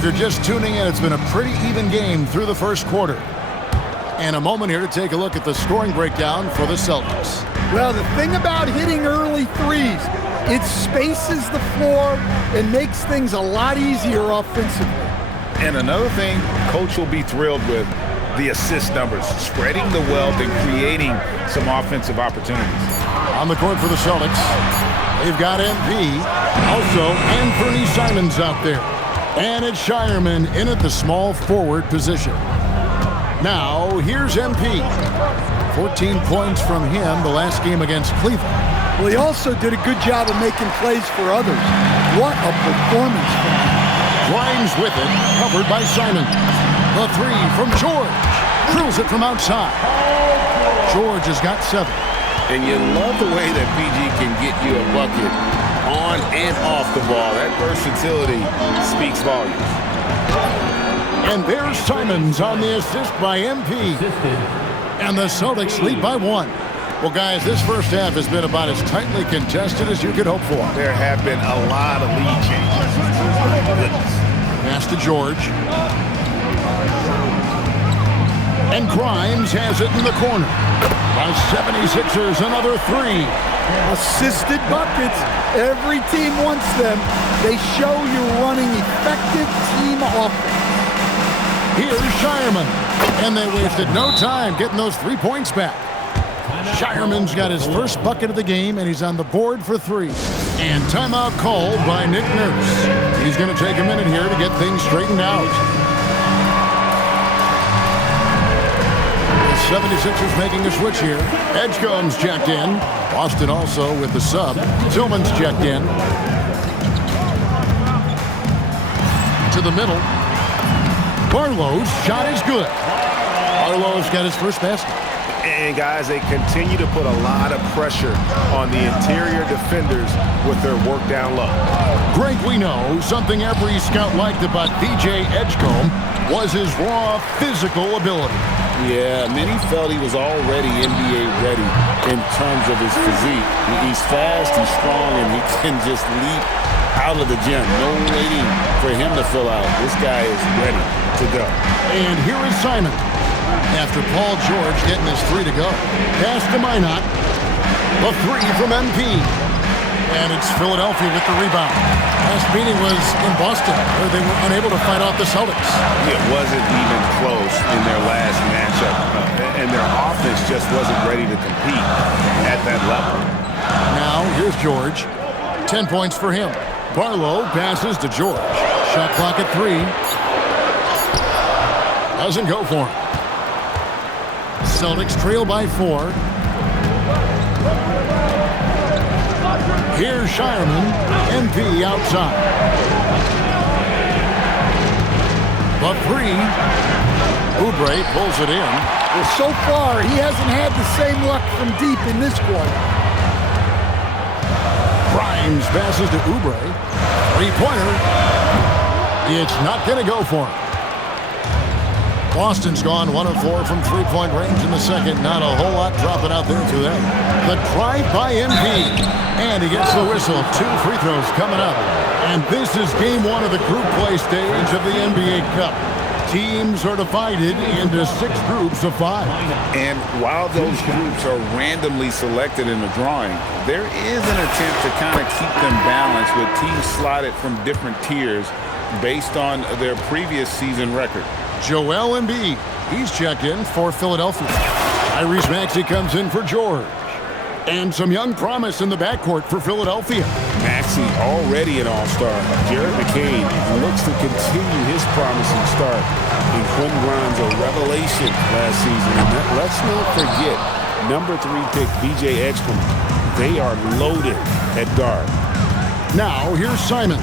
if you're just tuning in, it's been a pretty even game through the first quarter. And a moment here to take a look at the scoring breakdown for the Celtics. Well, the thing about hitting early threes, it spaces the floor and makes things a lot easier offensively. And another thing, Coach will be thrilled with the assist numbers, spreading the wealth and creating some offensive opportunities. On the court for the Celtics, they've got MP. Also, Anthony Simons out there. And it's Shireman in at the small forward position. Now, here's MP. 14 points from him the last game against Cleveland. Well, he also did a good job of making plays for others. What a performance from him. Grimes with it, covered by Simons. The three from George. Drills it from outside. George has got 7. And you love the way that PG can get you a bucket on and off the ball. That versatility speaks volumes. And there's Simons on the assist by MP. And the Celtics lead by 1. Well, guys, this first half has been about as tightly contested as you could hope for. There have been a lot of lead changes. My goodness. Pass to George. And Grimes has it in the corner. By 76ers, another 3. Assisted buckets. Every team wants them. They show you're running effective team offense. Here's Shireman. And they wasted no time getting those 3 points back. Shireman's got his first bucket of the game, and he's on the board for 3. And timeout called by Nick Nurse. He's going to take a minute here to get things straightened out. The 76ers making a switch here. Edgecombe's checked in. Boston also with the sub. Tillman's checked in. To the middle. Barlow's shot is good. Barlow's got his first basket. And guys, they continue to put a lot of pressure on the interior defenders with their work down low. Greg, we know something every scout liked about DJ Edgecombe was his raw physical ability. Yeah, many felt he was already NBA ready in terms of his physique. He's fast, he's strong, and he can just leap out of the gym. No waiting for him to fill out. This guy is ready to go. And here is Simon. After Paul George getting his 3 to go. Pass to Minot. The 3 from MP. And it's Philadelphia with the rebound. Last meeting was in Boston, where they were unable to fight off the Celtics. It wasn't even close in their last matchup. And their offense just wasn't ready to compete at that level. Now, here's George. 10 points for him. Barlow passes to George. Shot clock at 3. Doesn't go for him. Celtics trail by 4. Here's Shireman. MP outside. The 3. Oubre pulls it in. Well, so far, he hasn't had the same luck from deep in this quarter. Grimes passes to Oubre. 3-pointer. It's not going to go for him. Boston's gone 1 of 4 from 3-point range in the second. Not a whole lot dropping out there today. The drive by MP. And he gets the whistle. 2 free throws coming up. And this is game 1 of the group play stage of the NBA Cup. Teams are divided into 6 groups of 5. And while those groups are randomly selected in the drawing, there is an attempt to kind of keep them balanced with teams slotted from different tiers based on their previous season record. Joel Embiid, he's checked in for Philadelphia. Tyrese Maxey comes in for George. And some young promise in the backcourt for Philadelphia. Maxey already an all-star. Jared McCain looks to continue his promising start. And Quinn Grimes a revelation last season. And let's not forget, number 3 pick B.J. Edgecombe. They are loaded at guard. Now here's Simon.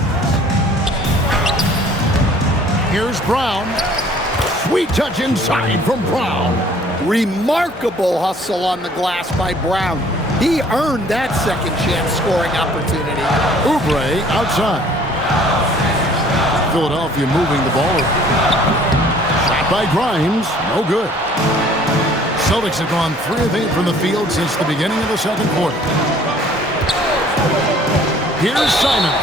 Here's Brown. Sweet touch inside from Brown. Remarkable hustle on the glass by Brown. He earned that second chance scoring opportunity. Oubre outside. Philadelphia moving the ball. Shot by Grimes. No good. Celtics have gone 3 of 8 from the field since the beginning of the second quarter. Here's Simon.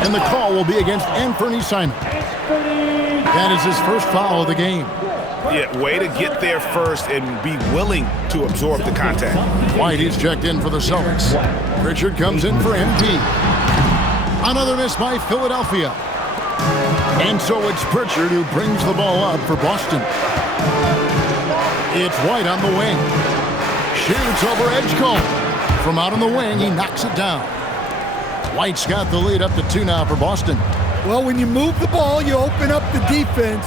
And the call will be against Anthony Simon. That is his first foul of the game. Yeah, way to get there first and be willing to absorb the contact. White is checked in for the Celtics. Pritchard comes in for MP. Another miss by Philadelphia. And so it's Pritchard who brings the ball up for Boston. It's White on the wing. Shoots over Edgecombe. From out on the wing, he knocks it down. White's got the lead up to 2 now for Boston. Well, when you move the ball, you open up the defense.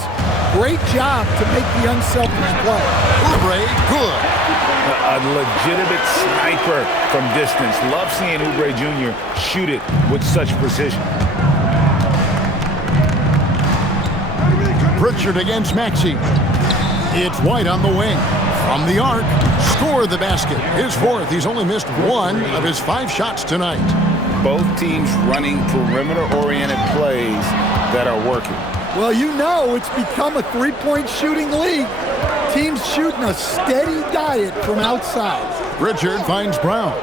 Great job to make the unselfish play. Oubre, good. A legitimate sniper from distance. Love seeing Oubre Jr. shoot it with such precision. Pritchard against Maxey. It's White on the wing. From the arc, score the basket. His 4th. He's only missed 1 of his 5 shots tonight. Both teams running perimeter-oriented plays that are working. Well, you know it's become a three-point shooting league. Teams shooting a steady diet from outside. Pritchard finds Brown.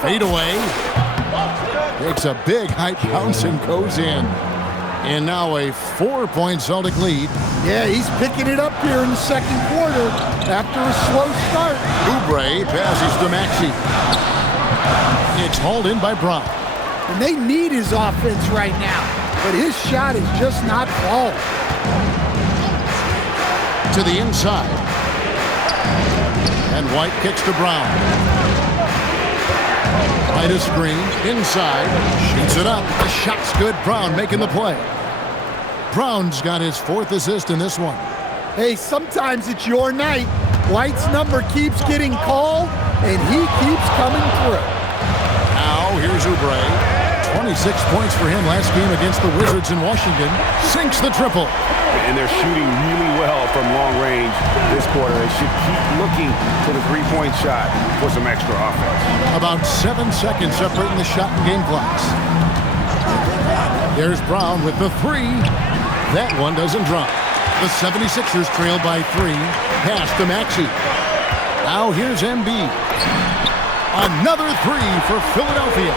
Fade away. Takes a big high bounce and goes in. And now a 4-point Celtic lead. Yeah, he's picking it up here in the second quarter after a slow start. Oubre passes to Maxey. It's hauled in by Brown. And they need his offense right now, but his shot is just not falling. To the inside. And White kicks to Brown. Right a screen, inside, shoots it up. The shot's good. Brown making the play. Brown's got his 4th assist in this one. Hey, sometimes it's your night. White's number keeps getting called, and he keeps coming through. Now, here's Oubre. 26 points for him last game against the Wizards in Washington. Sinks the triple. And they're shooting really well from long range this quarter. They should keep looking to the 3-point shot for some extra offense. About 7 seconds separating the shot and game clocks. There's Brown with the 3. That one doesn't drop. The 76ers trail by 3. Pass to Maxey. Now here's Embiid. Another 3 for Philadelphia.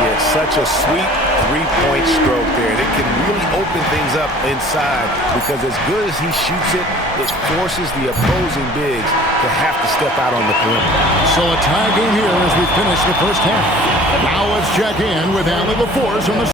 Yeah, such a sweet 3-point stroke there. It can really open things up inside because as good as he shoots it, it forces the opposing bigs to have to step out on the perimeter. So a tie game here as we finish the first half. Now let's check in with Allie LaForce on the